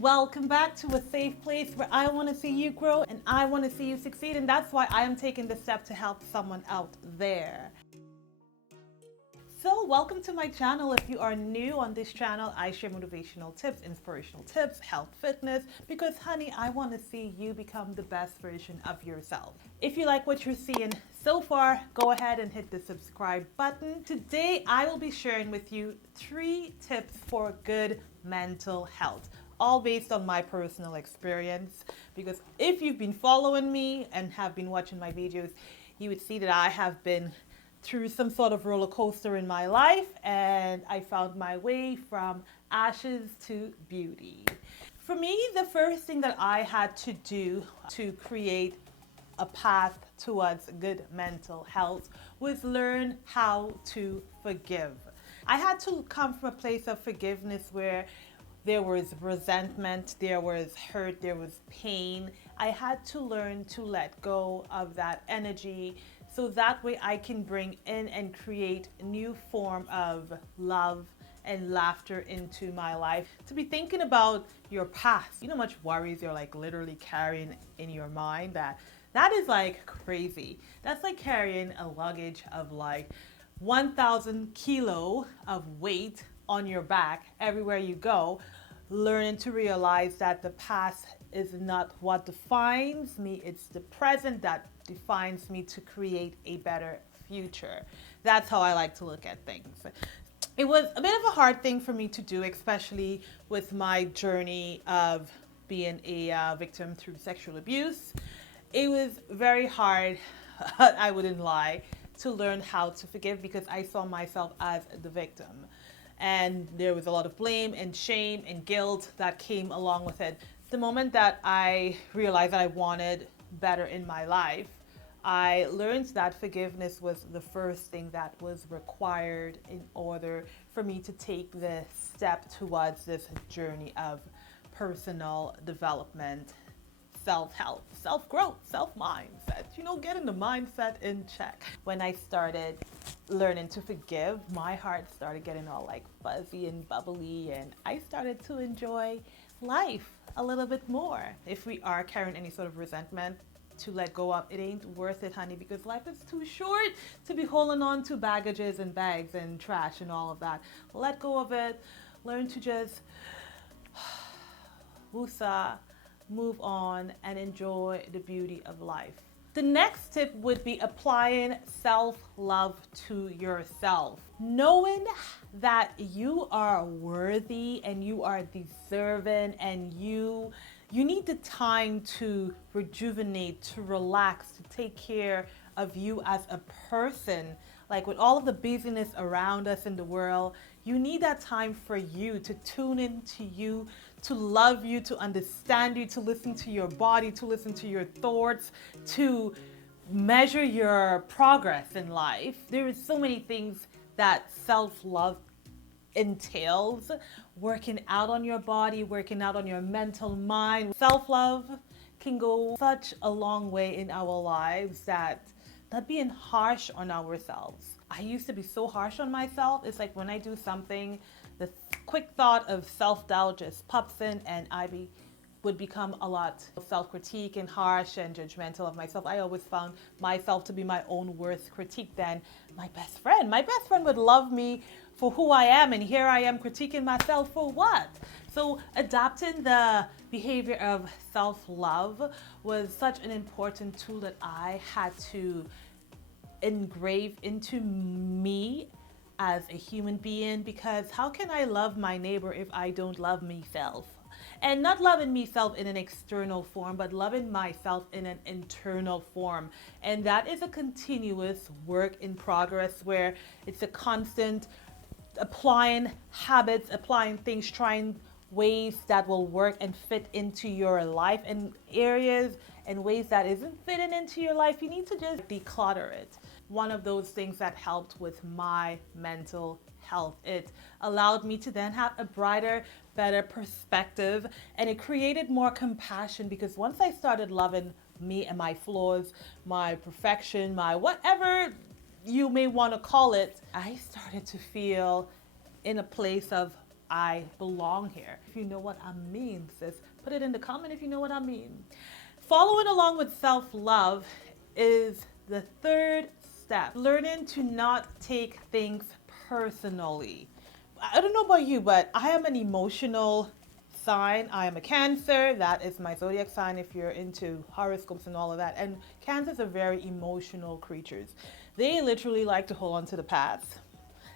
welcome back to a safe place where I want to see you grow and I want to see you succeed, and that's why I am taking the step to help someone out there. So welcome to my channel. If you are new on this channel, I share motivational tips, inspirational tips, health, fitness, because honey, I want to see you become the best version of yourself. If you like what you're seeing so far, go ahead and hit the subscribe button. Today, I will be sharing with you 3 tips for good mental health, all based on my personal experience, because if you've been following me and have been watching my videos, you would see that I have been through some sort of roller coaster in my life, and I found my way from ashes to beauty. For me, the first thing that I had to do to create a path towards good mental health was learn how to forgive. I had to come from a place of forgiveness where there was resentment, there was hurt, there was pain. I had to learn to let go of that energy so that way I can bring in and create a new form of love and laughter into my life. To be thinking about your past, you know how much worries you're like literally carrying in your mind, that is like crazy. That's like carrying a luggage of like 1,000 kilo of weight on your back everywhere you go. Learning to realize that the past is not what defines me, it's the present that defines me to create a better future. That's how I like to look at things. It was a bit of a hard thing for me to do, especially with my journey of being a victim through sexual abuse. It was very hard, I wouldn't lie, to learn how to forgive because I saw myself as the victim. And there was a lot of blame and shame and guilt that came along with it. The moment that I realized that I wanted better in my life, I learned that forgiveness was the first thing that was required in order for me to take the step towards this journey of personal development, self-help, self-growth, self-mindset, getting the mindset in check. When I started learning to forgive, my heart started getting all like fuzzy and bubbly, and I started to enjoy life a little bit more. If we are carrying any sort of resentment, to let go of, it ain't worth it, honey, because life is too short to be holding on to baggages and bags and trash and all of that. Let go of it. Learn to just woosah, move on, and enjoy the beauty of life. The next tip would be applying self-love to yourself. Knowing that you are worthy and you are deserving and you need the time to rejuvenate, to relax, to take care of you as a person. Like with all of the busyness around us in the world, you need that time for you to tune into you, to love you, to understand you, to listen to your body, to listen to your thoughts, to measure your progress in life. There is so many things that self-love entails. Working out on your body, working out on your mental mind. Self-love can go such a long way in our lives that not being harsh on ourselves. I used to be so harsh on myself. It's like when I do something, the quick thought of self-doubt just pops in and would become a lot of self-critique and harsh and judgmental of myself. I always found myself to be my own worst critique than my best friend. My best friend would love me for who I am, and here I am critiquing myself for what? So adopting the behavior of self-love was such an important tool that I had to engrave into me as a human being, because how can I love my neighbor if I don't love myself? And not loving myself in an external form, but loving myself in an internal form. And that is a continuous work in progress where it's a constant applying habits, applying things, trying ways that will work and fit into your life, and areas and ways that isn't fitting into your life, you need to just declutter it. One of those things that helped with my mental health. It allowed me to then have a brighter, better perspective, and it created more compassion, because once I started loving me and my flaws, my perfection, my whatever you may want to call it, I started to feel in a place of I belong here. If you know what I mean, sis, put it in the comment if you know what I mean. Following along with self-love is the third step, learning to not take things personally. I don't know about you, but I am an emotional sign. I am a Cancer. That is my zodiac sign if you're into horoscopes and all of that. And Cancers are very emotional creatures. They literally like to hold on to the past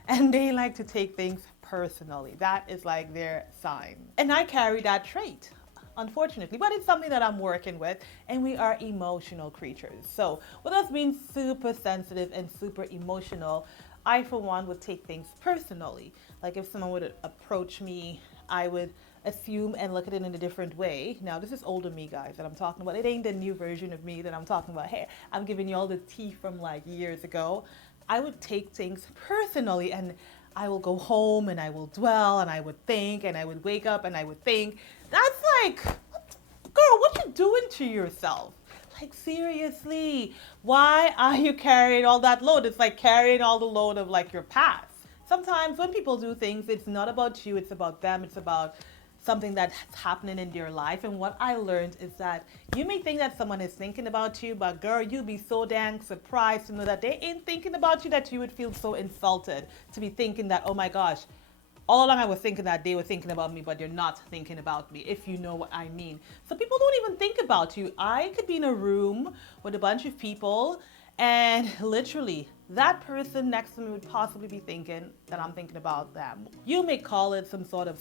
and they like to take things personally. That is like their sign. And I carry that trait, unfortunately, but it's something that I'm working with, and we are emotional creatures. So with us being super sensitive and super emotional, I for one would take things personally. Like if someone would approach me, I would assume and look at it in a different way. Now this is older me, guys, that I'm talking about. It ain't the new version of me that I'm talking about. Hey, I'm giving you all the tea from like years ago. I would take things personally, and I will go home and I will dwell and I would think and I would wake up and I would think. That's like, girl, what you doing to yourself? Like seriously, why are you carrying all that load? It's like carrying all the load of like your past. Sometimes when people do things, it's not about you, it's about them, it's about something that's happening in your life. And what I learned is that you may think that someone is thinking about you, but girl, you'd be so dang surprised to know that they ain't thinking about you, that you would feel so insulted to be thinking that, oh my gosh, all along I was thinking that they were thinking about me, but you're not thinking about me, if you know what I mean. So people don't even think about you. I could be in a room with a bunch of people and literally that person next to me would possibly be thinking that I'm thinking about them. You may call it some sort of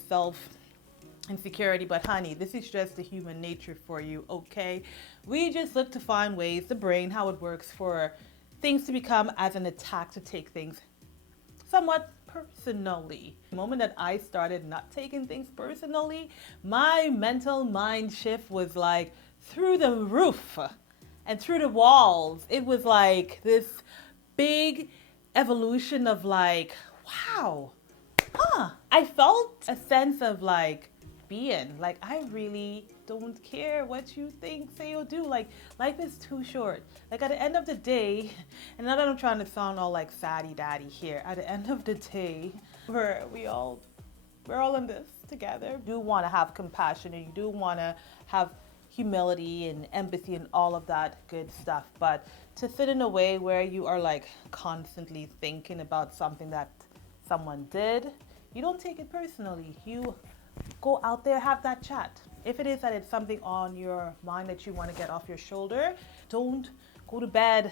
insecurity, but honey, this is just the human nature for you, okay? We just look to find ways, the brain, how it works for things to become as an attack, to take things somewhat personally. The moment that I started not taking things personally, my mental mind shift was like through the roof and through the walls. It was like this big evolution of like, wow, I felt a sense of like being like, I really don't care what you think, say, or do. Like, life is too short. Like, at the end of the day, and not that I'm trying to sound all like saddy daddy here, at the end of the day, we're all in this together. You do want to have compassion, and you do want to have humility and empathy and all of that good stuff, but to sit in a way where you are like constantly thinking about something that someone did, you don't take it personally. You go out there, have that chat. If it is that it's something on your mind that you want to get off your shoulder, don't go to bed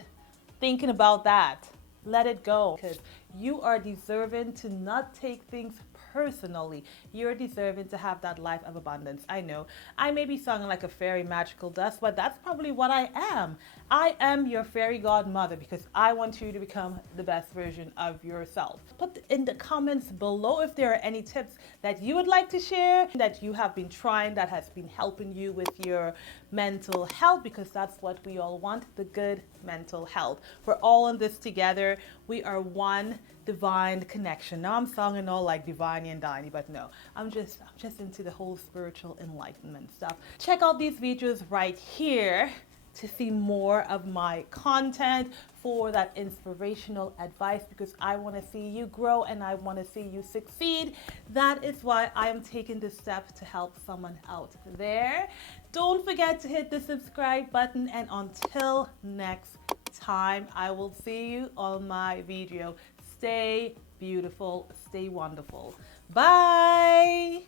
thinking about that. Let it go, because you are deserving to not take things personally. You're deserving to have that life of abundance. I know I may be sounding like a fairy magical dust, but that's probably what I am. I am your fairy godmother because I want you to become the best version of yourself. Put in the comments below if there are any tips that you would like to share, that you have been trying, that has been helping you with your mental health, because that's what we all want, the good mental health. We're all in this together. We are one divine connection. Now I'm sounding all like divine and diny, but no, I'm just into the whole spiritual enlightenment stuff. Check out these videos right here to see more of my content for that inspirational advice, because I want to see you grow and I want to see you succeed. That is why I am taking this step to help someone out there. Don't forget to hit the subscribe button, and until next time, I will see you on my video. Stay beautiful, stay wonderful. Bye.